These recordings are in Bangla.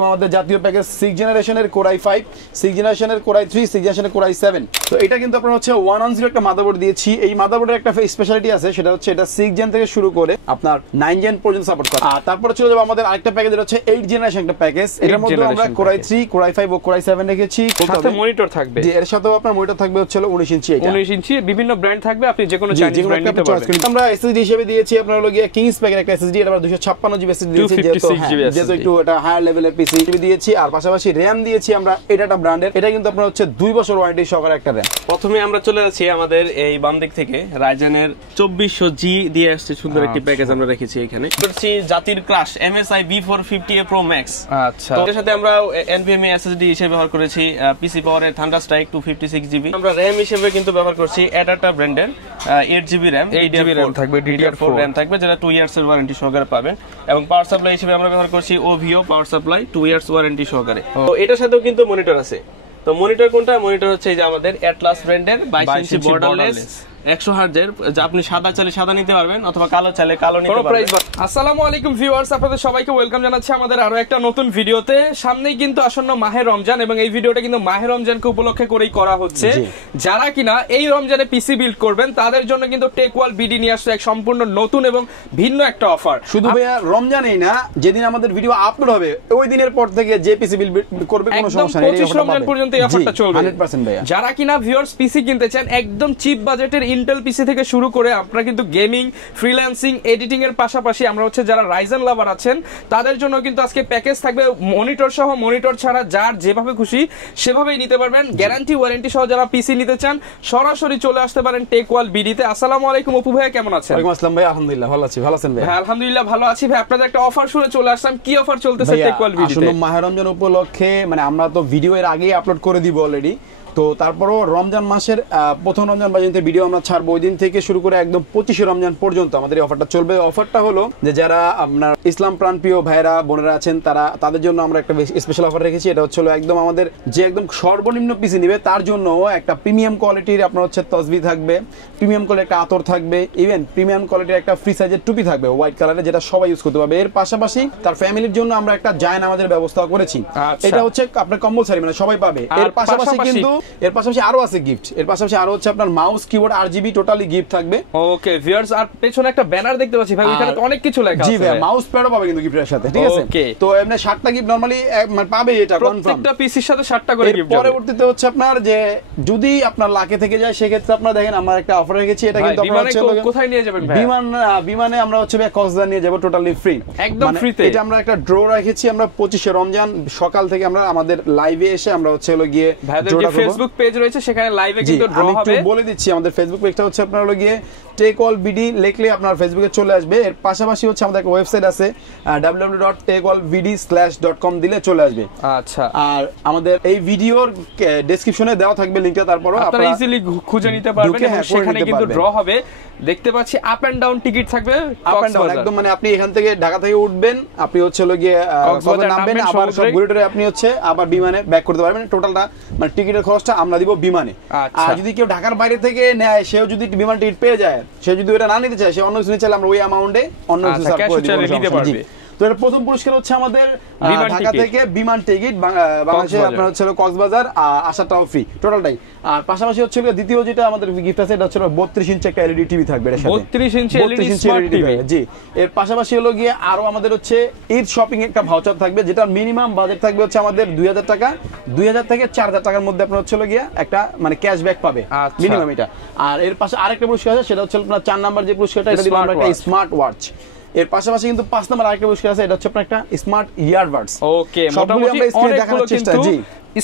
একদম আমাদের জাতীয় প্যাকেজ 6 জেনারেশনের Core i5, 6 জেনারেশনের Core i3, 6 জেনারেশনের Core i7। তো এটা কিন্তু আপনার হচ্ছে 110 একটা মাদারবোর্ড দিয়েছি। এই মাদারবোর্ডের একটা স্পেশালিটি আছে, সেটা হচ্ছে এটা 6 জেন থেকে শুরু করে আপনার 9 জেন পর্যন্ত সাপোর্ট করে। আর তারপরে চলে যাবো আমাদের আরেকটা প্যাকেজ, এটা হচ্ছে 8 জেনারেশন একটা প্যাকেজ। এটার মধ্যে আমরা Core i3, Core i5 ও Core i7 রেখেছি। সাথে মনিটর থাকবে। জি, এর সাথেও আপনার মনিটর থাকবে হচ্ছে 19 ইঞ্চি। এটা 19 ইঞ্চি, বিভিন্ন ব্র্যান্ড থাকবে, আপনি যে কোনো চাইনিজ ব্র্যান্ড নিতে পারবেন। আমরা এসএসডি হিসেবে দিয়েছি আপনার হলো গিয়ে কিংস প্যাকের একটা এসএসডি, এটা আমরা 256 জিবি এসএসডি দিয়েছি, যেহেতু একটু এটা হায়ার লেভেলের পিসি দিয়েছি। আর পাশাপাশি র‍্যাম দিয়েছি আমরা এটা ব্র্যান্ডের, এটা কিন্তু আপনার হচ্ছে 2 বছর ওয়ারেন্টি সহকারে একটা র‍্যাম। প্রথমে আমরা চলে যাচ্ছি আমাদের এই বাম দিক থেকে রাইজেনের 2400G দিয়ে আসছে সুন্দর একটি প্যাকেজ আমরা রেখেছি এখানে। করছি জাতির crush MSI B450A Pro Max। আচ্ছা, এর সাথে আমরা NVMe SSD হিসেবে ব্যবহার করেছি পিসি পাওয়ারের Thunderstrike 256GB। আমরা RAM হিসেবে কিন্তু ব্যবহার করছি Adata ব্র্যান্ডের 8GB RAM, 8GB RAM থাকবে, DDR4 RAM থাকবে, যেটা 2 ইয়ার্স এর ওয়ারেন্টি সহকারে পাবেন। এবং পাওয়ার সাপ্লাই হিসেবে আমরা ব্যবহার করছি OVO power supply 2 years warranty সহকারে। তো এটার সাথেও কিন্তু মনিটর আছে। তো মনিটর কোনটা? মনিটর হচ্ছে এই যে আমাদের Atlas ব্র্যান্ডের 22 ইঞ্চি বর্ডারলেস 100 হার্জের, যা আপনি সাদা চাইলে সাদা নিতে পারবেন অথবা কালো চাইলে কালো নিতে পারবেন। আসসালামু আলাইকুম ভিউয়ার্স, আপনাদের সবাইকে ওয়েলকাম জানাচ্ছি আমাদের আরো একটা নতুন ভিডিওতে। সামনেই কিন্তু আসন্ন মাহে রমজান, এবং এই ভিডিওটা কিন্তু মাহে রমজানকে উপলক্ষে করেই করা হচ্ছে। যারা কিনা এই রমজানে পিসি বিল্ড করবেন তাদের জন্য কিন্তু টেকওয়াল বিডি নিয়ে আসছে এক সম্পূর্ণ নতুন এবং ভিন্ন একটা অফার। শুধু ভাইয়া রমজানেই না, যেদিন আমাদের ভিডিও আপলোড হবে ওই দিনের পর থেকে যে পিসি বিল্ড করবে কোনো সমস্যা নেই, 25 রমজান পর্যন্ত এই অফারটা চলবে 100% ভাইয়া। যারা কিনা ভিউয়ার্স পিসি কিনতে চান একদম চিপ বাজেটের ইন্টেল পিসি থেকে শুরু করে আপনারা কিন্তু গেমিং, ফ্রিল্যান্সিং, এডিটিং এর পাশাপাশি আমরা হচ্ছে যারা রাইজেন লাভার আছেন তাদের জন্য কিন্তু আজকে প্যাকেজ থাকবে মনিটর সহ, মনিটর ছাড়া যার যেভাবে খুশি সেভাবেই নিতে পারবেন। গ্যারান্টি ওয়ারেন্টি সহ যারা পিসি নিতে চান সরাসরি চলে আসতে পারেন টেকওয়াল বিডিতে। আসসালামু আলাইকুম অপু ভাই, কেমন আছেন? ওয়ালাইকুম আসসালাম ভাই, আলহামদুলিল্লাহ ভালো আছি। ভালো আছেন ভাই? হ্যাঁ আলহামদুলিল্লাহ ভালো আছি ভাই। আপনাদের একটা অফার শুনে চলে আসলাম, কি অফার চলতেছে টেকওয়াল বিডিতে? আসলে মাহে রমজান উপলক্ষে মানে আমরা তো ভিডিও এর আগেই আপলোড করে দিব অলরেডি। তো তারপরও রমজান মাসের প্রথম রমজান পর্যন্ত ভিডিও আমরা ছাড়বো, ওই দিন থেকে শুরু করে একদম 25 রমজান পর্যন্ত আমাদের এই অফারটা চলবে। অফারটা হলো যে যারা আপনার ইসলাম প্রাণপ্রিয় ভাইরা বোনেরা আছেন তাদের জন্য আমরা একটা স্পেশাল অফার রেখেছি। এটা হচ্ছে একদম আমাদের যে একদম সর্বনিম্ন পিসি নিবে তার জন্য একটা প্রিমিয়াম কোয়ালিটির আপনার হচ্ছে তসবি থাকবে, প্রিমিয়াম কোয়ালিটির একটা আতর থাকবে, ইভেন প্রিমিয়াম কোয়ালিটির একটা ফ্রি সাইজের টুপি থাকবে হোয়াইট কালারের, যেটা সবাই ইউজ করতে পারবে। এর পাশাপাশি তার ফ্যামিলির জন্য আমরা একটা জায়নামাজের ব্যবস্থা করেছি। এটা হচ্ছে আপনার কম্পালসারি, মানে সবাই পাবে। এর পাশাপাশি আরো আছে গিফট, এর পাশাপাশি আরো হচ্ছে আপনার mouse, keyboard, RGB totally gift থাকবে। ওকে ভিউয়ার্স, আর পেছনে একটা ব্যানার দেখতে পাচ্ছি ভাই, ওখানে তো অনেক কিছু লেখা আছে। জি ভাই, মাউস প্যাডও পাবে কিন্তু গিফটের সাথে, ঠিক আছে? তো এমনি 60টা গিফট নরমালি মানে পাবে, এটা কনফার্ম। প্রত্যেকটা পিসির সাথে 60টা করে গিফট। পরবর্তীতে হচ্ছে আপনার যে যদি আপনার লাখে থেকে যায় সেক্ষেত্রে আপনারা দেখেন আমরা একটা অফার রেখেছি। এটা কিন্তু আপনারা হচ্ছে কোথায় নিয়ে যাবেন ভাই? বিমানে আমরা হচ্ছে কক্সবাজার নিয়ে যাব, টোটালি ফ্রি, একদম ফ্রিতে। এটা আমরা একটা ড্র রেখেছি। আমরা 25 রমজান সকাল থেকে আমরা আমাদের লাইভে এসে আমরা হচ্ছে গিয়ে ফেসবুক পেজ রয়েছে, সেখানে লাইভে কিন্তু ড্র হবে। আমি বলে দিচ্ছি, আমাদের ফেসবুক পেজটা হচ্ছে আপনার গিয়ে টেকওয়াল বিডি লিখলে আপনার ফেসবুকে চলে আসবে। এর পাশাপাশি হচ্ছে আমাদের একটা ওয়েবসাইট আছে www.techwallbd/com দিলে চলে আসবে। আচ্ছা, আর আমাদের এই ভিডিওর ডেসক্রিপশনে দেওয়া থাকবে লিংকটা, তারপর আপনারা ইজিলি খুঁজে নিতে পারবেন এবং সেখানে কিন্তু ড্র হবে। দেখতে পাচ্ছি আপ এন্ড ডাউন টিকিট থাকবে, আপ এন্ড ডাউন একদম, মানে আপনি এখান থেকে ঢাকা থেকে উঠবেন, আপনি হচ্ছে গিয়ে কক্সবাজার নামবেন, আবার সব ঘুরে আপনি হচ্ছে আবার বিমানে ব্যাক করতে পারবেন। টোটালটা মানে টিকিটের খরচটা আমরা দিব বিমানে। আর যদি কেউ ঢাকার বাইরে থেকে নেয়, সেও যদি বিমান টিকিট পেয়ে যায়, সে যদি ওটা না নিতে চায়, সে অন্য কিছু নিতে চাইলে আমরা ওই অ্যামাউন্টে অন্য কিছু সার্ভ করে দিব। তো এর প্রথম পুরস্কার হচ্ছে আমাদের ঢাকা থেকে বিমান টিকিট, বাংলাদেশে আপনার হচ্ছে কক্সবাজার আসাটাও ফ্রি টোটালটাই। আর পাশাপাশি হচ্ছে দ্বিতীয় যেটা আমাদের গিফট আছে, এটা হচ্ছে 32 ইঞ্চি একটা এলইডি টিভি থাকবে এর সাথে। 32 ইঞ্চি এলইডি স্মার্ট টিভি। জি, এর পাশাপাশি হলো গিয়ে আরো আমাদের হচ্ছে ঈদ শপিং একটা ভাউচার থাকবে, যেটা মিনিমাম বাজেট থাকবে হচ্ছে আমাদের 2000 টাকা, 2000 থেকে 4000 টাকার মধ্যে আপনার হচ্ছে গিয়ে একটা মানে ক্যাশব্যাক পাবে মিনিমাম এটা। আর এর পাশে আরেকটা পুরস্কার আছে, সেটা হচ্ছে আপনার 4 নাম্বার যে পুরস্কারটা, এটা দিব আমরা একটা স্মার্ট ওয়াচ। এর পাশাপাশি কিন্তু 5 নাম্বার আরেকটা পুরস্কার আছে, এটা হচ্ছে আপনার একটা স্মার্ট ইয়ারবাডস। ওকে, মোটামুটি অনেকগুলো কিন্তু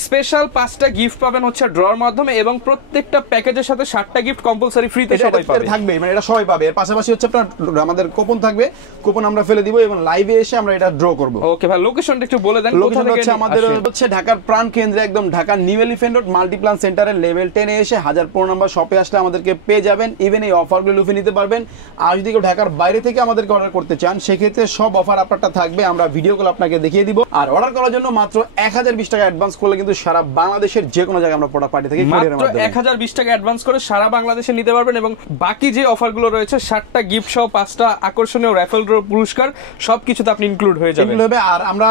স্পেশাল 5টা গিফট পাবেন হচ্ছে ড্রর মাধ্যমে, এবং প্রত্যেকটা প্যাকেজের সাথে 60টা গিফট কম্পালসারি ফ্রিতে সবাই পাবে থাকবে, মানে এটা সবাই পাবে। এর পাশাপাশি হচ্ছে আপনার আমাদের কুপন থাকবে, কুপন আমরা ফেলে দিব এবং লাইভে এসে আমরা এটা ড্র করব। ওকে ভাই, লোকেশনটা একটু বলে দেন। লোকেশন হচ্ছে আমাদের হচ্ছে ঢাকার প্রাণ কেন্দ্রে, একদম ঢাকার নিউ এলিফ্যান্ট রোড মাল্টিপ্লান সেন্টারের লেভেল 10 এ এসে 1015 নম্বর শপে আসলে আমাদেরকে পেয়ে যাবেন। ইভেন এই অফারগুলো লুফে নিতে পারবেন। আর যদি কেউ ঢাকার বাইরে থেকে আমাদেরকে অর্ডার করতে চান, সেক্ষেত্রে সব অফার আপনারটা থাকবে, আমরা ভিডিও কল আপনাকে দেখিয়ে দিব। আর অর্ডার করার জন্য মাত্র 1020 টাকা অ্যাডভান্স করলে কিন্তু সারা বাংলাদেশের যে কোনো জায়গায় আমরা প্রোডাক্ট পাঠিয়ে থাকি কুরিয়ারের মাধ্যমে। 1020 টাকা অ্যাডভান্স করে সারা বাংলাদেশে নিতে পারবেন এবং বাকি যে অফারগুলো রয়েছে 60টা গিফট সহ 5টা আকর্ষণীয় র্যাফেল ড্র পুরস্কার সবকিছুতে আপনি ইনক্লুড হয়ে যাবেন। আর আমরা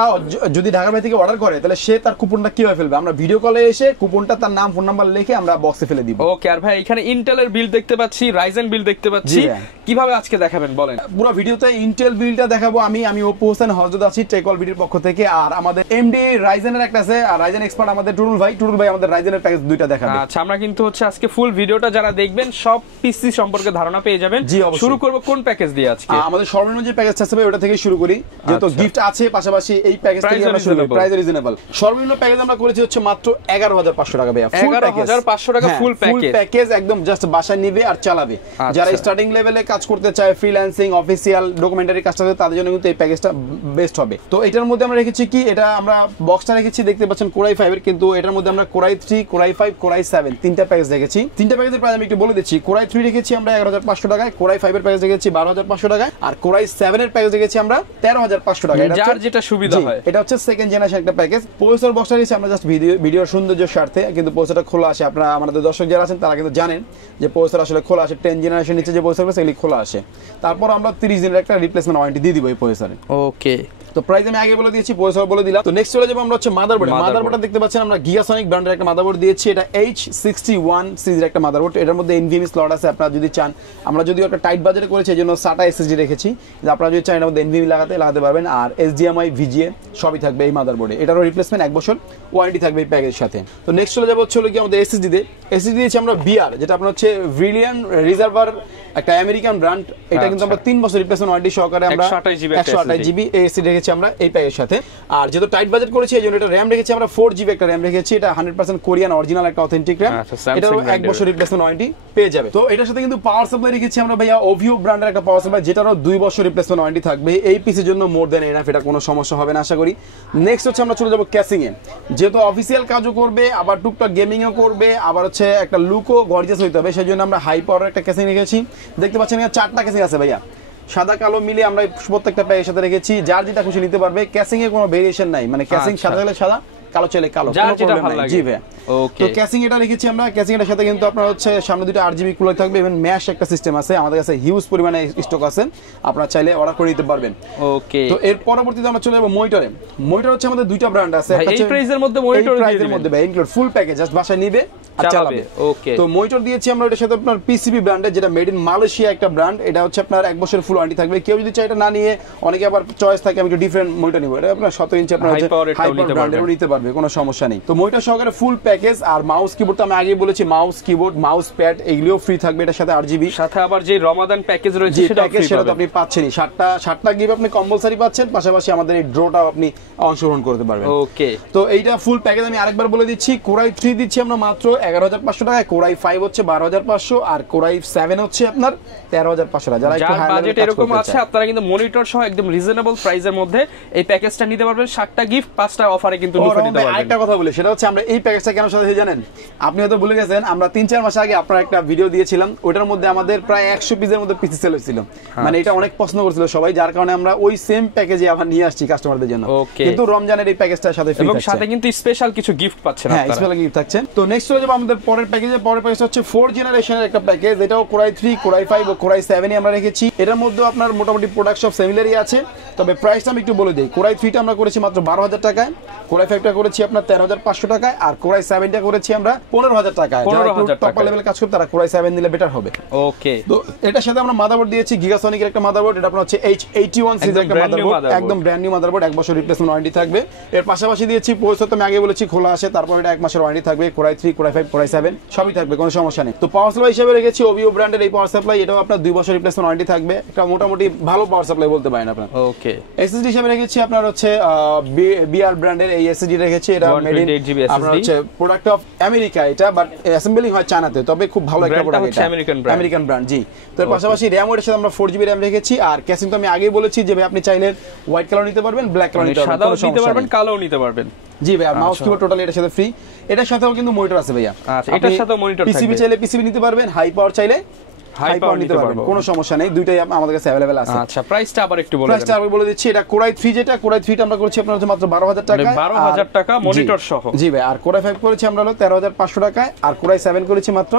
যদি ঢাকা বাইরে থেকে অর্ডার করে তাহলে সে তার কুপনটা কিভাবে ফেলবে, আমরা ভিডিও কলে এসে কুপনটা তার নাম ফোন নাম্বার লিখে আমরা বক্সে ফেলে দিব। ওকে। আর ভাই এখানে ইন্টেলের বিল দেখতে পাচ্ছি, রাইজেন বিল দেখতে পাচ্ছি, কিভাবে আজকে দেখাবেন বলেন? পুরো ভিডিওতে ইন্টেল বিলটা দেখাবো আমি অপু হোসেন হযরত আছি টেকল ভিডিওর পক্ষ থেকে। আর আমাদের এমডি রাইজেনের একটা আছে, আর রাইজেন এক্সপার্ট আমাদের টুটুল ভাই আমাদের রাইজেনের প্যাকেজ দুইটা দেখাবে। আচ্ছা, আমরা কিন্তু হচ্ছে আজকে ফুল ভিডিওটা যারা দেখবেন সব পিসি সম্পর্কে ধারণা পেয়ে যাবেন। শুরু করব কোন প্যাকেজ দিয়ে আজকে? আমাদের সর্বনিম্ন যে প্যাকেজটা আছে ওটা থেকে শুরু করি, যেহেতু গিফট আছে পাশাপাশি এই প্যাকেজ থেকে আমরা শুরু করি। Price reasonable. সর্বনিম্ন প্যাকেজ আমরা করেছি হচ্ছে মাত্র 11500 টাকা ভাইয়া। 11500 টাকা ফুল প্যাকেজ একদম জাস্ট বাসায় নিবে আর চালাবে। যারা স্টার্টিং লেভেলে কাজ করতে চায়, ফ্রিল্যান্সিং, অফিসিয়াল, ডকুমেন্টারি কাজ করতে, তাদের জন্য কিন্তু এই প্যাকেজটা বেস্ট হবে। তো এটার মধ্যে আমরা রেখেছি কি, এটা আমরা বক্সটা রেখেছি দেখতে পাচ্ছেন কোরাই 5 এর, কিন্তু এটার মধ্যে আমরা কোরাই 3, কোরাই 5, কোরাই 7 তিনটা প্যাকেজ রেখেছি। তিনটা প্যাকেজের প্রাইস আমি একটু বলে দিচ্ছি। কোরাই 3 রেখেছি আমরা 11500 টাকায়, কোরাই 5 এর প্যাকেজ রেখেছি 12500 টাকায়, আর কোরাই 7 এর প্যাকেজ রেখেছি আমরা 13500 টাকায়। যার যেটা সুবিধা হয়। এটা হচ্ছে সেকেন্ড জেনারেশন একটা প্যাকেজ। প্রসেসর বক্সটা রেখেছি আমরা জাস্ট ভিডিওর সৌন্দর্যের স্বার্থে, কিন্তু প্রসেসরটা খোলা আসে। আপনারা আমাদের দর্শক যারা আছেন তারা কিন্তু জানেন যে প্রসেসর আসলে খোলা আসে। 10 জেনারেশন নিচে যে প্রসেসর সেগুলি খোলা আসে। তারপর আমরা 30 দিনের একটা রিপ্লেসমেন্ট ওয়ারেন্টি দিয়ে দিব এই প্রসেসরে। ওকে। তো প্রাইস আমি আগে বলে দিয়েছি, প্রসেসর বলে দিলাম। তো নেক্সট চলে যাবো আমরা হচ্ছে মাদারবোর্ডটা দেখতে পাচ্ছেন আমরা গিগাসনিক ব্র্যান্ডের একটা মাদারবোর্ড দিয়েছি। এটা H61 সিরিজের একটা মাদারবোর্ড। এটার মধ্যে NVMe স্লট আছে। আপনারা যদি চান, আমরা যদি একটা টাইট বাজেটে করেছি এজন্য SATA SSD রেখেছি, যে আপনারা যদি চান এর মধ্যে NVMe লাগাতে পারবেন। আর HDMI VGA সবই থাকবে এই মাদারবোর্ডে। এটারও রিপ্লেসমেন্ট 1 বছর ওয়ারেন্টি থাকবে এই প্যাকেজের সাথে। তো নেক্সট চলে যাবো হচ্ছে কি আমাদের SSD দিয়েছি আমরা BR, যেটা আপনার হচ্ছে ব্রিলিয়ান্ট রিজার্ভার, একটা আমেরিকান ব্র্যান্ড। এটা কিন্তু আমরা 3 বছর রিপ্লেসমেন্ট ওয়ারেন্টি সহকারে আমরা 128 GB SSD রেখেছি আমরা এই প্যাকেজের সাথে। আর যেহেতু টাইট বাজেট করেছি এই জন্য এটা RAM রেখেছি আমরা 4 GB একটা RAM রেখেছি। এটা 100% কোরিয়ান অরিজিনাল একটা অথেন্টিক RAM। এটারও 1 বছর রিপ্লেসমেন্ট ওয়ারেন্টি পেয়ে যাবে। তো এটার সাথে কিন্তু পাওয়ার সাপ্লাই রেখেছি আমরা ভাইয়া ওভিও ব্র্যান্ডের একটা পাওয়ার সাপ্লাই, যেটারও 2 বছর রিপ্লেসমেন্ট ওয়ারেন্টি থাকবে। এই পিসের জন্য মোর দ্যান এনাফ, এটা কোনো সমস্যা হবে না আশা করি। নেক্সট হচ্ছে আমরা চলে যাবো ক্যাসিং এ। যেহেতু অফিসিয়াল কাজও করবে, আবার টুকটাক গেমিংও করবে, আবার হচ্ছে একটা লুকও গর্জিয়াস হইতে হবে, সেই জন্য আমরা হাই পাওয়ার একটা ক্যাসিং রেখেছি। দেখতে পাচ্ছেন এখানে 4টা ক্যাসিং আছে ভাইয়া, সাদা কালো মিলে আমরা প্রত্যেকটা প্যাকের সাথে রেখেছি। যার যেটা খুশি নিতে পারবে। ক্যাসিং এ কোনো ভেরিয়েশন নাই, মানে ক্যাসিং সাদা হলে সাদা, কালো চলে কালো, কোনো প্রবলেম নাই। জি ভাই। ওকে। তো ক্যাসিং এটা রেখেছি আমরা। ক্যাসিং এর সাথে কিন্তু আপনার হচ্ছে সামনে দুটো RGB কুলার থাকবে, এবং ম্যাশ একটা সিস্টেম আছে। আমাদের কাছে হিউজ পরিমাণে স্টক আছে, আপনারা চাইলে অর্ডার করে নিতে পারবেন। ওকে। তো এর পরবর্তীতে আমরা চলে যাব মনিটরে। মনিটর হচ্ছে আমাদের দুইটা ব্র্যান্ড আছে। একটা এই প্রাইসের মধ্যে মনিটর দিয়ে প্রাইসের মধ্যে ভাই ইনক্লুড ফুল প্যাকেজ, জাস্ট বাসায় নিবে আর চালাবে। ওকে। তো মনিটর দিয়েছি আমরা এটার সাথে আপনার PCB ব্র্যান্ডের, যেটা মেড ইন মালয়েশিয়া একটা ব্র্যান্ড। এটা হচ্ছে আপনার 1 বছর ফুল ওয়ারেন্টি থাকবে। কেউ যদি চাই এটা না নিয়ে, অনেকে আবার চয়েস থাকে আমি একটু ডিফারেন্ট মনিটর নিব, এটা আপনার 17 ইঞ্চি আপনার হচ্ছে হাই পাওয়ার ব্র্যান্ডেরও নিতে পারবে, কোনো সমস্যা নেই। তো মনিটর সহকারে ফুল প্যাকেজ। আর মাউস কিবোর্ড তো আমি আগে বলেছি, মাউস কিবোর্ড, মাউস প্যাড এগুলিও ফ্রি থাকবে এটার সাথে। RGB সাথে আবার যে রমাদান প্যাকেজ রয়েছে সেটা তো আপনি পাচ্ছেনই। 7টা গিফট আপনি কম্পালসারি পাচ্ছেন, পাশাপাশি আমাদের এই ড্রটাও আপনি অংশগ্রহণ করতে পারবেন। ওকে। তো এইটা ফুল প্যাকেজ আমি আরেকবার বলে দিচ্ছি। কোরাই 3 দিচ্ছি আমরা মাত্র 11500 টাকায়, কোরাই 5 হচ্ছে 12500, আর কোরাই 7 হচ্ছে আপনার 13500 টাকা। যারা একটু হাই বাজেট এরকম আছে, আপনারা কিন্তু মনিটর সহ একদম রিজনেবল প্রাইসের মধ্যে এই প্যাকেজটা নিতে পারবেন। 7টা গিফট 5টা অফারে কিন্তু লুফে নিতে পারবেন। আরেকটা কথা বলি, সেটা হচ্ছে আমরা এই প্যাকেজটা কেন সাথে জানেন? আপনি হয়তো ভুলে গেছেন, আমরা 3-4 মাস আগে আপনার একটা ভিডিও দিয়েছিলাম, ওটার মধ্যে আমাদের প্রায় 100 পিসের মধ্যে পিসি সেল হয়েছিল। মানে এটা অনেক পছন্দ করেছিল সবাই, যার কারণে আমরা ওই সেম প্যাকেজে আবার নিয়ে আসছি কাস্টমারদের জন্য। কিন্তু রমজানের এই প্যাকেজটার সাথে ফ্রি এবং সাথে কিন্তু স্পেশাল কিছু গিফট পাচ্ছেন আপনারা। হ্যাঁ, স্পেশাল গিফট থাকছে। তো নেক্সট হয়ে যাবে আমাদের পরের প্যাকেজে। পরের প্যাকেজ হচ্ছে 4 জেনারেশনের একটা প্যাকেজ। এটাও কোরাই 3, কোরাই 5 ও কোরাই 7 আমরা রেখেছি। এটার মধ্যে আপনার মোটামুটি প্রোডাক্ট সব সিমিলারই আছে, তবে প্রাইসটা আমি একটু বলে দিই। কোরাই 3টা আমরা করেছি মাত্র 12000 টাকায়, কোরাই 5টা করেছি আপনার 13500 টাকায়, আর কোরাই 7টা করেছি আমরা 15000 টাকায়। যারা একটু টপ লেভেল কাজ করতে তারা কোরাই 7 নিলে বেটার হবে। ওকে। তো এটার সাথে আমরা মাদারবোর্ড দিয়েছি গিগাসনিকের একটা মাদারবোর্ড। এটা আপনার হচ্ছে H81 সিরিজের একটা মাদারবোর্ড, একদম ব্র্যান্ড নিউ মাদারবোর্ড, 1 বছর রিপ্লেসমেন্ট ওয়ারেন্টি থাকবে। এর পাশাপাশি দিয়েছি প্রসেসর, তো আমি আগে বলেছি খোলা আসে, তারপর এটা 1 মাসের ওয়ারেন্টি থাকবে। কোরাই 3, কোরাই 5, কোরাই 7 সবই থাকবে, কোনো সমস্যা নেই। তো পাওয়ার সাপ্লাই হিসেবে রেখেছি ওভিও ব্র্যান্ডের এই পাওয়ার সাপ্লাই। এটাও আপনার 2 বছর রিপ্লেসমেন্ট ওয়ারেন্টি থাকবে। একটা মোটামুটি ভালো পাওয়ার সাপ্লাই বলতে পারেন আপনারা। ওকে। SSD হিসেবে রেখেছি আপনার হচ্ছে BR ব্র্যান্ডের এই SSD রেখেছি। এটা মেড ইন আপনার হচ্ছে প্রোডাক্ট অফ আমেরিকা এটা, বাট অ্যাসেম্বলিং হয় চায়নাতে, তবে খুব ভালো একটা প্রোডাক্ট, এটা আমেরিকান ব্র্যান্ড। জি। তো এর পাশাপাশি RAM এর সাথে আমরা 4 GB RAM রেখেছি। আর ক্যাসিং তো আমি আগেই বলেছি যে ভাই আপনি চাইলে হোয়াইট কালার নিতে পারবেন, ব্ল্যাক কালার নিতে পারবেন, সাদাও নিতে পারবেন, কালোও নিতে পারবেন। জি ভাই। আর মাউস কিবোর্ড টোটালি এটার সাথে ফ্রি। এটার সাথেও কিন্তু মনিটর আছে ভাইয়া। আচ্ছা, এটার সাথেও মনিটর থাকবে। PCB চাইলে PCB নিতে পারবেন, হাই পাওয়ার চাইলে হাই পাওয়ার নিতে পারবেন, কোনো সমস্যা নেই, দুইটাই আমাদের কাছে अवेलेबल আছে। আচ্ছা প্রাইসটা আবার একটু বলে দেন। প্রাইসটা আমি বলে দিচ্ছি, এটা কোরাই 3 যেটা, কোরাই 3 টা আমরা করেছি আপনার হচ্ছে মাত্র 12000 টাকা, 12000 টাকা মনিটর সহ। জি ভাই, আর কোরাই 5 করেছি আমরা হলো 13500 টাকায়, আর কোরাই 7 করেছি মাত্র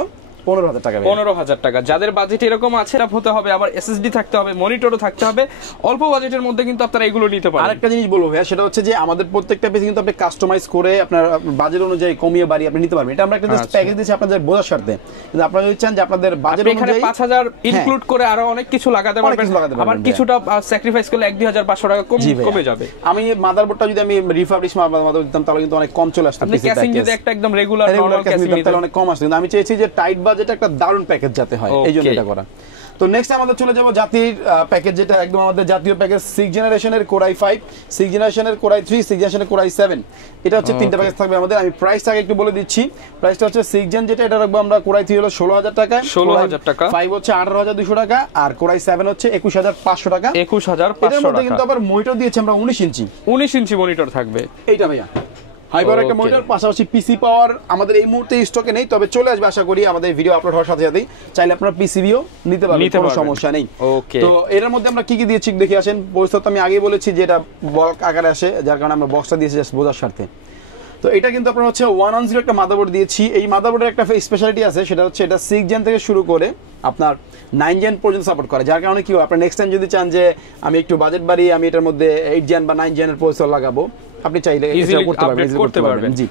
15000 টাকা। 15000 টাকা। যাদের বাজেট এরকম আছে এটা হতে হবে, আবার এসএসডি থাকতে হবে, মনিটরও থাকতে হবে, অল্প বাজেটের মধ্যে কিন্তু আপনারা এগুলো নিতে পারেন। আরেকটা জিনিস বলবো ভাই, সেটা হচ্ছে যে আমাদের প্রত্যেকটা পিস কিন্তু আপনি কাস্টমাইজ করে আপনার বাজেট অনুযায়ী কমিয়ে বাড়িয়ে আপনি নিতে পারবেন। এটা আমরা একটা জাস্ট প্যাকেজ দিয়েছি আপনাদের বোঝার স্বার্থে, কিন্তু আপনারা যদি চান যে আপনাদের বাজেট অনুযায়ী 5000 ইনক্লুড করে আরো অনেক কিছু লাগাতে পারবেন, আবার কিছুটা স্যাক্রিফাইস করলে 1-2500 টাকা কমে যাবে। আমি মাদারবোর্ডটা যদি আমি রিফাবলিশ মাদারবোর্ড দিতাম তাহলে কিন্তু অনেক কম চলে আসতো। আপনি ক্যাসিং যদি একটা একদম রেগুলার নরমাল ক্যাসিং দিতেন তাহলে অনেক কম আসতো, কিন্তু আমি চেয়েছি যে টাইট বাজেটে একটা দারুণ প্যাকেজ যাতে হয়, এইজন্য এটা করা। তো নেক্সট আমাদের চলে যাব জাতির প্যাকেজ, যেটা একদম আমাদের জাতীয় প্যাকেজ, 6 জেনারেশনের কোরাই 5, 6 জেনারেশনের কোরাই 3, 6 জেনারেশনের কোরাই 7। এটা হচ্ছে তিনটা প্যাকেজ থাকবে আমাদের। আমি প্রাইসটা একটু বলে দিচ্ছি। প্রাইসটা হচ্ছে 6 জেন যেটা, এটা রাখবো আমরা কোরাই 3 হলো 16000 টাকা, 16000 টাকা, 5 হচ্ছে 18200 টাকা, আর কোরাই 7 হচ্ছে 21500 টাকা। 21500 এর মধ্যে কিন্তু আবার মনিটর দিয়েছি আমরা 19 ইঞ্চি, 19 ইঞ্চি মনিটর থাকবে এইটা ভাইয়া হাই পাওয়ার একটা মনিটর। পাশাপাশি পিসি পাওয়ার আমাদের এই মুহূর্তে স্টকে নেই, তবে চলে আসবে আশা করি আমাদের ভিডিও আপলোড হওয়ার সাথে সাথেই। চাইলে আপনারা পিসিবিও নিতে পারবেন, কোনো সমস্যা নেই। ওকে, তো এর মধ্যে আমরা কি কি দিয়েছি দেখে আসেন। পরিস্থিতি আমি আগেই বলেছি যে এটা বল্ক আকারে আসে, যার কারণে আমরা বক্সটা দিয়েছি জাস্ট বোঝার স্বার্থে। তো এটা কিন্তু আপনার হচ্ছে 110 একটা মাদারবোর্ড দিয়েছি। এই মাদারবোর্ডের একটা স্পেশালিটি আছে, সেটা হচ্ছে এটা 6 জেন থেকে শুরু করে আপনার 9 জেন পর্যন্ত সাপোর্ট করে, যার কারণে কি হয় আপনার নেক্সট টাইম যদি চান যে আমি একটু বাজেট বাড়িয়ে আমি এটার মধ্যে 8 জেন বা 9 জেনের প্রসেসর লাগাবো, আপনি চাইলে এটা করতে পারবেন। জি,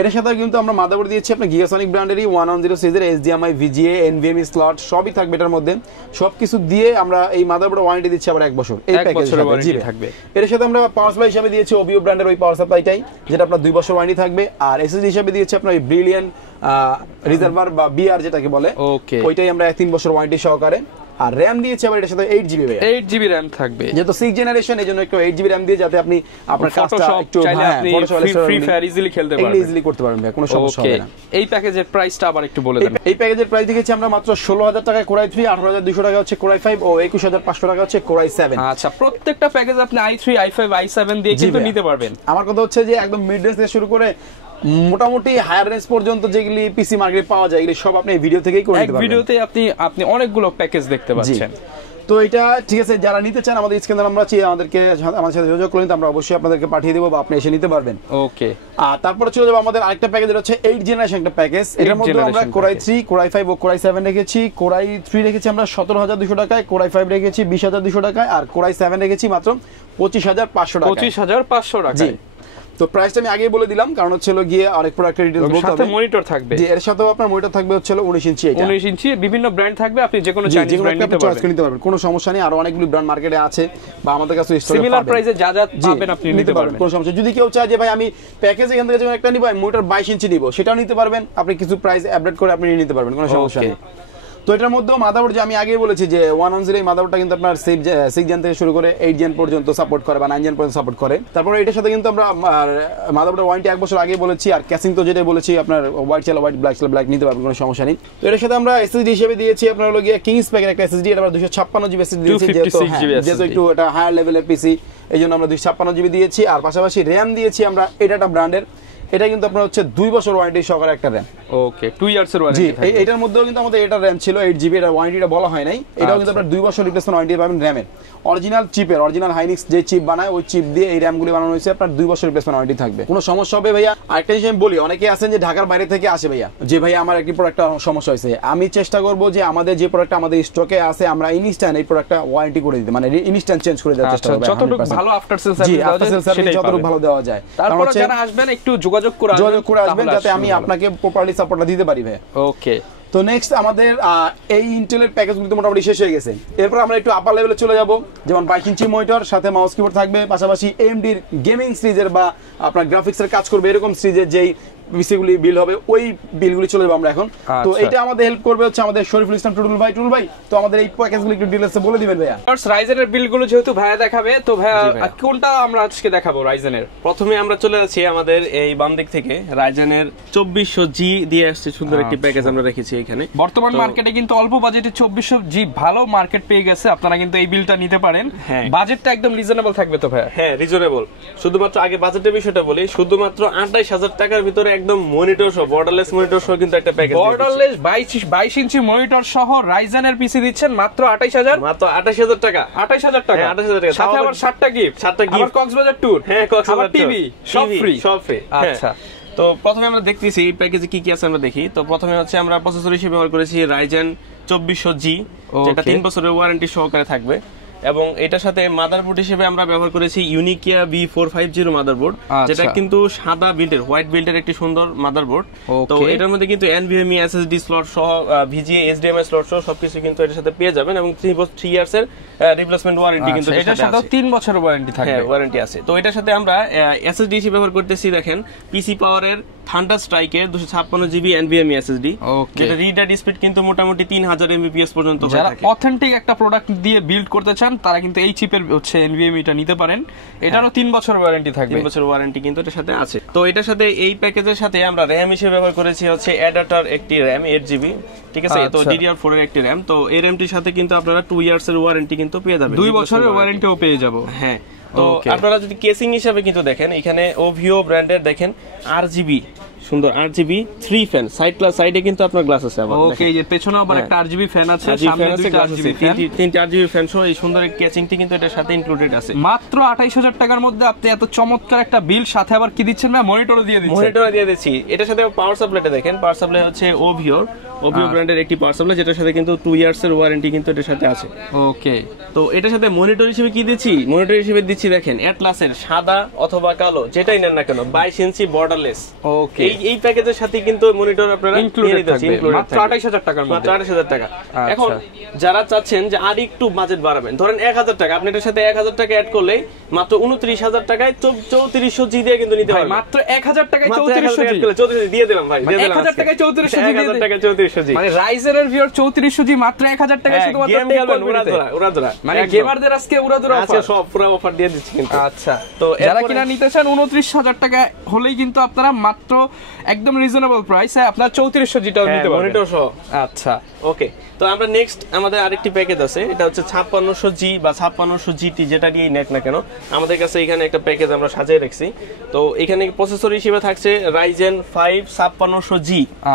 এর সাথে কিন্তু আমরা মাদারবোর্ড দিয়েছি আপনার গিগাসনিক ব্র্যান্ডেরই 110 সিরিজের HDMI, VGA, NVMe স্লট সবই থাকবে এটার মধ্যে। সবকিছু দিয়ে আমরা এই মাদারবোর্ড ওয়ারেন্টি দিচ্ছি আবার 1 বছর এই প্যাকেজের সাথে থাকবে। এর সাথে আমরা পাওয়ার সাপ্লাই হিসেবে দিয়েছি ওবিও ব্র্যান্ডের ওই পাওয়ার সাপ্লাইটাই, যেটা আপনার 2 বছর ওয়ারেন্টি থাকবে। আর এসএসডি হিসেবে দিয়েছি আপনার ওই ব্রিলিয়ান্ট রিজার্ভার বা বিআর যেটাকে বলে, ওইটাই আমরা 3 বছর ওয়ারেন্টি সহকারে। আর র‍্যাম দিয়েছি আবার এটার সাথে 8GB, 8GB র‍্যাম থাকবে, যেহেতু 6 জেনারেশন এজন্য একটু 8GB র‍্যাম দিয়ে যাতে আপনি আপনার কাজটা একটু ফ্রি ফায়ার ইজিলি খেলতে পারবেন, ইজিলি করতে পারবেন, কোনো সমস্যা হবে না। এই প্যাকেজের প্রাইসটা আবার একটু বলে দেন। এই প্যাকেজের প্রাইস দিয়েছি আমরা মাত্র 16000 টাকায় কোরাই 3, 18200 টাকা হচ্ছে কোরাই 5 ও 21500 টাকা হচ্ছে কোরাই 7। আচ্ছা, প্রত্যেকটা প্যাকেজ আপনি i3, i5, i7 দিয়ে কিন্তু নিতে পারবেন। আমার কথা হচ্ছে যে একদম মিড রেঞ্জ থেকে শুরু করে মোটামুটি হায়ার রেঞ্জ পর্যন্ত যেগুলি পিসি মার্কেটে পাওয়া যায়, এগুলি সব আপনি এই ভিডিও থেকেই করে নিতে পারবেন। এক ভিডিওতে আপনি অনেকগুলো প্যাকেজ দেখতে পাচ্ছেন। তো এটা ঠিক আছে, যারা নিতে চান আমাদের স্ক্রিনে আমরা চাই আমাদের সাথে যোগাযোগ করুন, আমরা অবশ্যই আপনাদেরকে পাঠিয়ে দেবো বা আপনি এসে নিতে পারবেন। ওকে, আর তারপরে চলে যাবো আমাদের আরেকটা প্যাকেজ, হচ্ছে 8 জেনারেশন একটা প্যাকেজ। এর মধ্যে আমরা কোরাই 3, কোরাই 5 ও কোরাই 7 রেখেছি। কোরাই 3 রেখেছি আমরা 17200 টাকায়, কোরাই 5 রেখেছি 20200 টাকায়, আর কোরাই 7 রেখেছি মাত্র 25500 টাকায়। 25500 টাকায়। তো প্রাইসটা আমি আগেই বলে দিলাম, কারণ হচ্ছে গিয়ে আরেক প্রোডাক্টের ডিটেইলস বলতে হবে। সাথে মনিটর থাকবে, জি, এর সাথেও আপনার মনিটর থাকবে হচ্ছে 19 ইঞ্চি। এটা 19 ইঞ্চি বিভিন্ন ব্র্যান্ড থাকবে, আপনি যে কোনো চাইনিজ ব্র্যান্ড নিতে পারবেন, কোনো সমস্যা নেই। আর অনেকগুলো ব্র্যান্ড মার্কেটে আছে বা আমাদের কাছে স্টকে সিমিলার প্রাইসে যা যা পাবেন আপনি নিতে পারবেন, কোনো সমস্যা। যদি কেউ চায় যে ভাই আমি প্যাকেজ এখান থেকে যখন একটা নিব আমি মনিটর 22 ইঞ্চি নিব, সেটাও নিতে পারবেন, আপনি কিছু প্রাইস আপডেট করে আপনি নিতে পারবেন, কোনো সমস্যা নেই। তো এটার মধ্যেও মাদারবোর্ড যে আমি আগেই বলেছি যে 110 এই মাদারবোর্ডটা কিন্তু আপনার 6 জেন থেকে শুরু করে 8 জেন পর্যন্ত সাপোর্ট করে বা 9 জেন পর্যন্ত সাপোর্ট করে। তারপরে এটার সাথে কিন্তু আমরা মাদারবোর্ডের ওয়ারেন্টি 1 বছর আগেই বলেছি। আর ক্যাসিং তো যেটা বলেছি আপনার হোয়াইট চাইলে হোয়াইট, ব্ল্যাক চাইলে ব্ল্যাক নিতে পারবেন, কোনো সমস্যা নেই। তো এটার সাথে আমরা এসএসডি হিসেবে দিয়েছি আপনার হলো গিয়ে কিংস প্যাকের একটা এসএসডি, এটা আমরা 256GB এসএসডি দিয়েছি, যেহেতু একটু এটা হায়ার লেভেলের পিসি এই জন্য আমরা 256GB দিয়েছি। আর পাশাপাশি র‍্যাম দিয়েছি আমরা এটা ব্র্যান্ডের, এটা কিন্তু আপনার হচ্ছে 2 বছর ওয়ারেন্টি সহকারে একটা র‍্যাম। ওকে, 2 ইয়ার্স এর ওয়ারেন্টি থাকবে। এটার মধ্যেও কিন্তু আমাদের এটা র‍্যাম ছিল 8GB, এটা ওয়ারেন্টিটা বলা হয় নাই। এটাও কিন্তু আপনার 2 বছর রিপ্লেসমেন্ট ওয়ারেন্টি পাবেন র‍্যামের। অরিজিনাল চিপের, অরিজিনাল হাইনিক্স যে চিপ বানায় ওই চিপ দিয়ে এই র‍্যামগুলি বানানো হয়েছে, আপনার 2 বছর রিপ্লেসমেন্ট ওয়ারেন্টি থাকবে, কোনো সমস্যা হবে ভাইয়া। আরেকটা জিনিস আমি বলি, অনেকে আছেন যে ঢাকার বাইরে থেকে আসে ভাইয়া, যে ভাইয়া আমার একটি প্রোডাক্ট সমস্যা হয়েছে, আমি চেষ্টা করব যে আমাদের যে প্রোডাক্ট আমাদের স্টকে আছে আমরা ইনস্ট্যান্ট এই প্রোডাক্টটা ওয়ারেন্টি করে দিতে, মানে ইনস্ট্যান্ট চেঞ্জ করে দেওয়ার চেষ্টা করব, যতটুকু ভালো আফটার সেল সার্ভিস যতটুকু ভালো দেওয়া যায়। তারপর যারা আসবেন একটু যোগাযোগ করে আসবেন যাতে আমি আপনাকে প্রপারলি সাপোর্টটা দিতে পারি ভাই। ওকে, তো নেক্সট আমাদের এই ইন্টেলের প্যাকেজগুলো তো মোটামুটি শেষ হয়ে গেছে। এরপর আমরা একটু আপার লেভেলে চলে যাব, যেমন 22 ইঞ্চি মনিটর সাথে মাউস কিবোর্ড থাকবে, পাশাপাশি AMD-র গেমিং সিরিজের বা আপনার গ্রাফিক্সের কাজ করবে এরকম সিরিজের যেই পিসিগুলি বিল হবে ওই বিলগুলি চলে যাবো আমরা এখন। তো এটা আমাদের হেল্প করবে হচ্ছে আমাদের শরীফুল ইসলাম টুটুল ভাই। টুটুল ভাই, তো আমাদের এই প্যাকেজগুলো একটু ডিটেইলসে বলে দিবেন ভাইয়া। রাইজেনের বিলগুলো যেহেতু ভাইয়া দেখাবে, তো ভাইয়া কোনটা আমরা আজকে দেখাবো রাইজেনের? প্রথমে আমরা চলে যাচ্ছি আমাদের এই বাম দিক থেকে রাইজেনের 2400G দিয়ে আসছে সুন্দর একটি প্যাকেজ আমরা রেখেছি এখানে। বর্তমান মার্কেটে কিন্তু অল্প বাজেটে 2400G ভালো মার্কেট পেয়ে গেছে, আপনারা কিন্তু এই বিলটা নিতে পারেন। বাজেটটা একদম রিজনেবল থাকবে তো ভাইয়া? হ্যাঁ, রিজনেবল। শুধুমাত্র আগে বাজেটের বিষয়টা বলি, শুধুমাত্র 28000 টাকার ভিতরে একদম মনিটর সহ, বর্ডারলেস মনিটর সহ কিন্তু একটা প্যাকেজ, বর্ডারলেস 22 ইঞ্চি মনিটর সহ রাইজেনের পিসি দিচ্ছেন মাত্র 28000, মাত্র 28000 টাকা। 28000 টাকা, 28000 টাকা, সাথে আবার 7টা গিফট, গিফট, কক্সবাজার ট্যুর, হ্যাঁ কক্সবাজার টিভি সব ফ্রি, সব ফ্রি। আচ্ছা, তো প্রথমে আমরা দেখতেছি এই প্যাকেজে কি কি আছে আমরা দেখি। তো প্রথমে হচ্ছে আমরা প্রসেসর হিসেবে ব্যবহার করেছি Ryzen 2400G, যেটা 3 বছরের ওয়ারেন্টি সহকারে থাকবে, এবং এটার সাথে মাদারবোর্ড হিসেবে আমরা ব্যবহার করেছি ইউনিকিয়া B450 মাদারবোর্ড, যেটা কিন্তু সাদা বিল্ডের, হোয়াইট বিল্ডের একটি সুন্দর মাদারবোর্ড। তো এটার মধ্যে কিন্তু NVMe SSD স্লট সহ VGA HDMI স্লট সহ সবকিছু কিন্তু এর সাথে পেয়ে যাবেন, এবং 3 ইয়ার্স এর রিপ্লেসমেন্ট ওয়ারেন্টি কিন্তু এটার সাথে 3 বছরের ওয়ারেন্টি থাকবে, হ্যাঁ ওয়ারেন্টি আছে। তো এটার সাথে আমরা SSD হিসেবে ব্যবহার করতেছি, দেখেন পিসি পাওয়ারের থান্ডার স্ট্রাইকের 256GB NVMe SSD, যেটা রিড রাইট স্পিড কিন্তু মোটামুটি 3000 Mbps পর্যন্ত হয়ে থাকে। যারা অথেন্টিক একটা প্রোডাক্ট দিয়ে বিল্ড করতে চান তারা কিন্তু এই চিপের হচ্ছে NVMe টা নিতে পারেন, এটারও 3 বছরের ওয়ারেন্টি থাকবে, 3 বছরের ওয়ারেন্টি কিন্তু এটার সাথে আছে। তো এটার সাথে এই প্যাকেজের সাথে আমরা RAM হিসেবে ব্যবহার করেছি হচ্ছে অ্যাডাপ্টার একটি RAM 8GB, ঠিক আছে। তো DDR4 এর একটি RAM, তো এই RAMটির সাথে কিন্তু আপনারা 2 ইয়ার্স এর ওয়ারেন্টি কিন্তু পেয়ে যাবেন, 2 বছরের ওয়ারেন্টিও পেয়ে যাব, হ্যাঁ। তো আপনারা যদি কেসিং হিসাবে কিন্তু দেখেন, এখানে OVO ব্র্যান্ডের দেখেন RGB সুন্দর RGB 3 ফ্যান, সাইডে কিন্তু আপনার গ্লাস আছে আবার, ওকে এই যে পেছনে আবার একটা RGB ফ্যান আছে, সামনে দুইটা RGB ফ্যান, তিনটা RGB ফ্যান সহ এই সুন্দর এই কেসিংটি কিন্তু এটার সাথে ইনক্লুডেড আছে। মাত্র 28000 টাকার মধ্যে আপনি এত চমৎকার একটা বিল, সাথে আবার কি দিচ্ছেন না, মনিটরও দিয়ে দিচ্ছেন, মনিটর দিয়ে দিচ্ছি। এটার সাথে পাওয়ার সাপ্লাইটা দেখেন, পাওয়ার সাপ্লাই হচ্ছে OVO ব্র্যান্ডের একটি পাওয়ার সাপ্লাই, যেটার সাথে কিন্তু 2 ইয়ার্স এর ওয়ারেন্টি কিন্তু এটার সাথে আছে। ওকে, তো এটার সাথে মনিটর হিসেবে কি দিচ্ছি, মনিটর হিসেবে দিচ্ছি দেখেন অ্যাটলাসের সাদা অথবা কালো যেটাই নেন না কেন 22 ইঞ্চি বর্ডারলেস। ওকে, এই প্যাকেজের সাথে কিন্তু মনিটর আপনারা ইনক্লুডেড থাকবে মাত্র 28000 টাকার মধ্যে, মাত্র 28000 টাকা। এখন যারা চাচ্ছেন যে আর একটু বাজেট বাড়াবেন, ধরেন 1000 টাকা, আপনি এটার সাথে 1000 টাকা অ্যাড করলে মাত্র 29000 টাকায় 3400G দিয়ে কিন্তু নিতে পারবেন, মাত্র 1000 টাকায় 3400G দিয়ে দিলাম ভাই, দিয়ে দিলাম 1000 টাকায় 3400G, 1000 টাকায় 3400G, মানে রাইজেনের ভিউয়ার 3400G মাত্র 1000 টাকায় শুধুমাত্র উড়াধুরা, মানে গেমারদের আজকে উড়াধুরা আছে, সব পুরো অফার দিয়ে দিচ্ছি কিন্তু। আচ্ছা, তো যারা কিনা নিতে চান 29000 টাকা হলেই কিন্তু আপনারা মাত্র একদম রিজনেবল প্রাইসে আপনারা 3400G-টাও নিতে পারবেন, মনিটর সহ। আচ্ছা, ওকে। তো আমরা নেক্সট আমাদের আরেকটি প্যাকেজ আছে, এটা হচ্ছে 5600G বা 5600GT, যেটা দিয়ে নেট না কেন আমাদের কাছে এখানে একটা প্যাকেজ আমরা সাজিয়ে রাখছি। তো এখানে প্রসেসর হিসেবে থাকছে Ryzen 5 5600G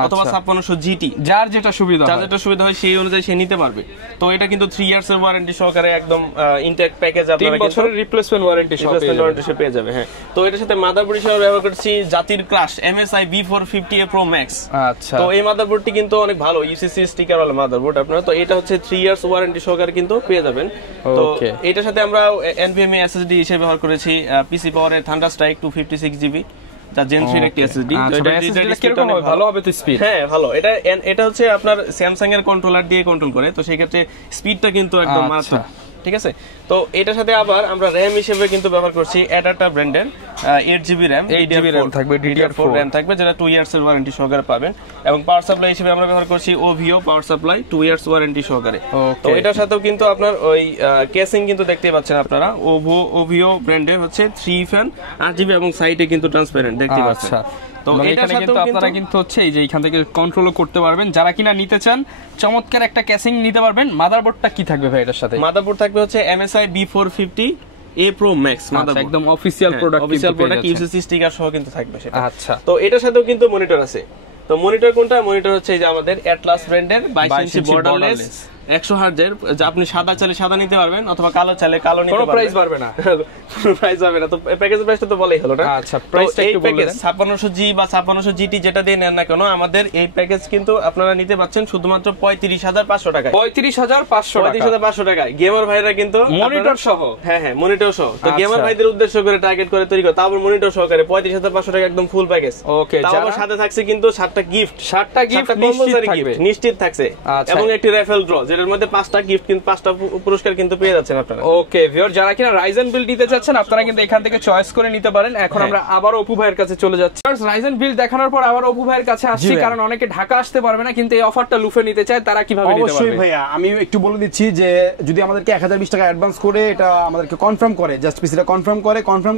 অথবা 5600GT, যার যেটা সুবিধা হয় সেই অনুযায়ী সে নিতে পারবে। তো এটা কিন্তু 3 ইয়ার্স এর ওয়ারেন্টি সহকারে একদম ইনটেক প্যাকেজ, আপনারা 3 বছরের রিপ্লেসমেন্ট ওয়ারেন্টি সহ পেয়ে যাবে, হ্যাঁ। তো এটার সাথে মাদারবোর্ড হিসেবে ব্যবহার করছি জাতির crush MSI B450A Pro Max। আচ্ছা, তো এই মাদারবোর্ডটি কিন্তু অনেক ভালো, UCC স্টিকার ওয়ালা মাদারবোর্ড আপনারা। তো এটা হচ্ছে 3 ইয়ার্স ওয়ারেন্টি সহকারে কিন্তু পেয়ে যাবেন। তো এটার সাথে আমরা NVMe SSD হিসেবে ব্যবহার করেছি পিসি পাওয়ারের থান্ডার স্ট্রাইক 256GB, যা Gen 3 এর একটি SSD। তো এটা কিরকম হবে, ভালো হবে তো স্পিড? হ্যাঁ ভালো, এটা হচ্ছে আপনার স্যামসাং এর কন্ট্রোলার দিয়ে কন্ট্রোল করে, তো সেই ক্ষেত্রে স্পিডটা কিন্তু একদম মারাত্মক, ঠিক আছে। তো এটার সাথে আবার আমরা RAM হিসেবে কিন্তু ব্যবহার করছি অ্যাডাপ্টার ব্র্যান্ডের 8GB RAM, 8GB RAM থাকবে, DDR4 RAM থাকবে, যেটা 2 ইয়ার্স এর ওয়ারেন্টি সহকারে পাবেন। এবং পাওয়ার সাপ্লাই হিসেবে আমরা ব্যবহার করছি OVO power supply 2 years warranty সহকারে। তো এটার সাথেও কিন্তু আপনার ওই কেসিং কিন্তু দেখতে পাচ্ছেন আপনারা, OVO ব্র্যান্ডের হচ্ছে 3 ফ্যান 8GB, এবং সাইডে কিন্তু ট্রান্সপারেন্ট দেখতে পাচ্ছেন। তো এটার সাথে আপনারা কিন্তু হচ্ছে এই যে এখান থেকে কন্ট্রোল করতে পারবেন, যারা কিনা নিতে চান চমৎকার একটা কেসিং নিতে পারবেন। মাদারবোর্ডটা কি থাকবে ভাই এটার সাথে? মাদারবোর্ড থাকবে হচ্ছে MSI B450A Pro Max motherboard, একদম অফিশিয়াল প্রোডাক্ট, UCC স্টিকার সহ কিন্তু থাকবে সেটা। আচ্ছা, তো এটার সাথেও কিন্তু মনিটর আছে। তো মনিটর কোনটা? মনিটর হচ্ছে এই যে আমাদের অ্যাটলাস ব্র্যান্ডের 22 ইঞ্চি বর্ডারলেস 100 হার্জের, যা আপনি সাদা চাইলে সাদা নিতে পারবেন অথবা কালো চাইলে কালো নিতে পারবেন, প্রাইস বাড়বে না, প্রাইস হবে না। তো প্যাকেজের প্রাইসটা তো বলেই হলো না। আচ্ছা, প্রাইসটা একটু বলে দেন। 5600G বা 5600GT যেটা দিয়ে নেন না কেন, আমাদের এই প্যাকেজ কিন্তু আপনারা নিতে পাচ্ছেন শুধুমাত্র 35500 টাকায়, 35500 টাকায়। গেমার ভাইরা কিন্তু মনিটর সহ, হ্যাঁ মনিটর সহ। তো গেমার ভাইদের উদ্দেশ্য করে টার্গেট করে তৈরি করে, তারপর মনিটর সহকারে 35500 টাকা একদম ফুল প্যাকেজ। ওকে, তারপর সাথে থাকছে কিন্তু 7টা গিফট নিশ্চিত থাকছে, এবং একটি রেফেল ড্র, যেটার মধ্যে 5টা গিফট কিন্তু 5টা পুরস্কার কিন্তু পেয়ে যাচ্ছেন আপনারা। ওকে ভিউয়ার, যারা কিনা রাইজেন বিল্ড নিতে চাচ্ছেন আপনারা কিন্তু এখান থেকে চয়েস করে নিতে পারেন। এখন আমরা আবার অপু ভাইয়ের কাছে চলে যাচ্ছি। রাইজেন বিল্ড দেখানোর পর আবার অপু ভাইয়ের কাছে আসছি, কারণ অনেকে ঢাকা আসতে পারবে না, কিন্তু এই অফারটা লুফে নিতে চায়, তারা কিভাবে নিতে পারবে? অবশ্যই ভাইয়া, আমি একটু বলে দিচ্ছি যে যদি আমাদেরকে 1020 টাকা অ্যাডভান্স করে এটা আমাদেরকে কনফার্ম করে, জাস্ট পিসিটা কনফার্ম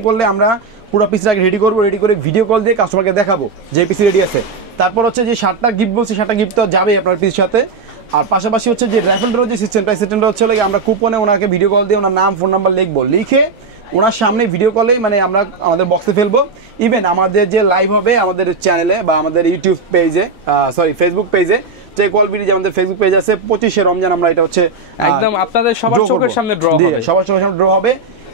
করলে আমরা পুরো পিসিটাকে রেডি করবো, রেডি করে ভিডিও কল দিয়ে কাস্টমারকে দেখাবো যে পিসি রেডি আছে। তারপর হচ্ছে যে 7টা গিফট বলছি, 7টা গিফট তো যাবে আপনার পিসির সাথে। আর পাশাপাশি হচ্ছে যে র্যাফেল ড্র যে সিস্টেমটা হচ্ছে আমরা কুপনে ওনাকে ভিডিও কল দিয়ে ওনার নাম ফোন নাম্বার লিখবো, লিখে ওনার সামনে ভিডিও কলে মানে আমরা আমাদের বক্সে ফেলবো। ইভেন আমাদের যে লাইভ হবে আমাদের চ্যানেলে বা আমাদের ইউটিউব পেজে, সরি ফেসবুক পেজে, টেক ওয়ার্ল্ড বিডি যে আমাদের ফেসবুক পেজ আছে, 25শে রমজান আমরা এটা হচ্ছে একদম আপনাদের সবার চোখের সামনে ড্র হবে, সবার চোখের সামনে ড্র হবে।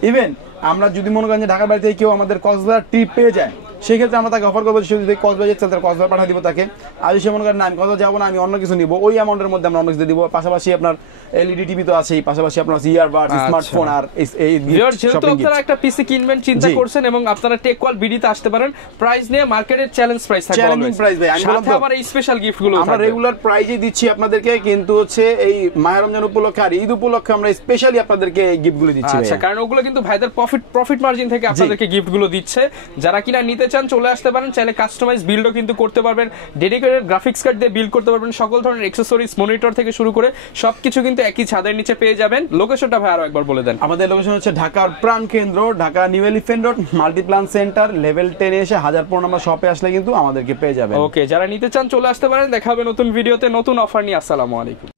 ইভেন আমরা যদি মনে করেন যে ঢাকার বাড়ি থেকে কেউ আমাদের কক্সবাজার ট্রিপ পেয়ে যায়, সেই ক্ষেত্রে আমরা তাকে অফার করবো, সে যদি কক্সবাজার চান তাহলে কক্সবাজার পাঠিয়ে দিব তাকে। আর সে মনে করেন না আমি কক্সবাজার যাবো না, আমি অন্য কিছু নিবো, ওই অ্যামাউন্টের মধ্যে আমরা অন্য কিছু দিব। পাশাপাশি আপনার এলইডি টিভি তো আছেই, পাশাপাশি আপনার ইয়ারবাডস, স্মার্টফোন আর এই যেহেতু আপনারা একটা পিসি কিনবেন চিন্তা করছেন এবং আপনারা টেক ওয়ার্ল্ড বিডিতে আসতে পারেন, প্রাইস নিয়ে মার্কেটের চ্যালেঞ্জ প্রাইস থাকবে, চ্যালেঞ্জিং প্রাইস ভাই। আমি বললাম তো আবার এই স্পেশাল গিফটগুলো আমরা রেগুলার প্রাইজে দিচ্ছি আপনাদেরকে, কিন্তু হচ্ছে এই মাহে রমজান উপলক্ষে আর ঈদ উপলক্ষে আমরা স্পেশালি আপনাদেরকে এই গিফটগুলো দিচ্ছি। আচ্ছা, কারণ ওগুলো কিন্তু ভাইদের প্রফিট মার্জিন থেকে আপনাদেরকে গিফটগুলো দিচ্ছে। যারা কিনা নিতে চান চলে আসতে পারেন, চাইলে কাস্টমাইজ বিল্ডও কিন্তু করতে পারবেন, ডেডিকেটেড গ্রাফিক্স কার্ড দিয়ে বিল্ড করতে পারবেন, সকল ধরনের অ্যাকসেসরিজ মনিটর থেকে শুরু করে সবকিছু কিন্তু একই ছাদের নিচে পেয়ে যাবেন। লোকেশনটা ভাই আরো একবার বলে দেন। আমাদের লোকেশন হচ্ছে ঢাকার প্রাণ কেন্দ্র, Dhaka new elephant road, Multiplan centre, level 10 এসে 1015 নম্বর শপে আসলে কিন্তু আমাদেরকে পেয়ে যাবেন। ওকে, যারা নিতে চান চলে আসতে পারেন। দেখা হবে নতুন ভিডিওতে নতুন অফার নিয়ে। আসসালামু আলাইকুম।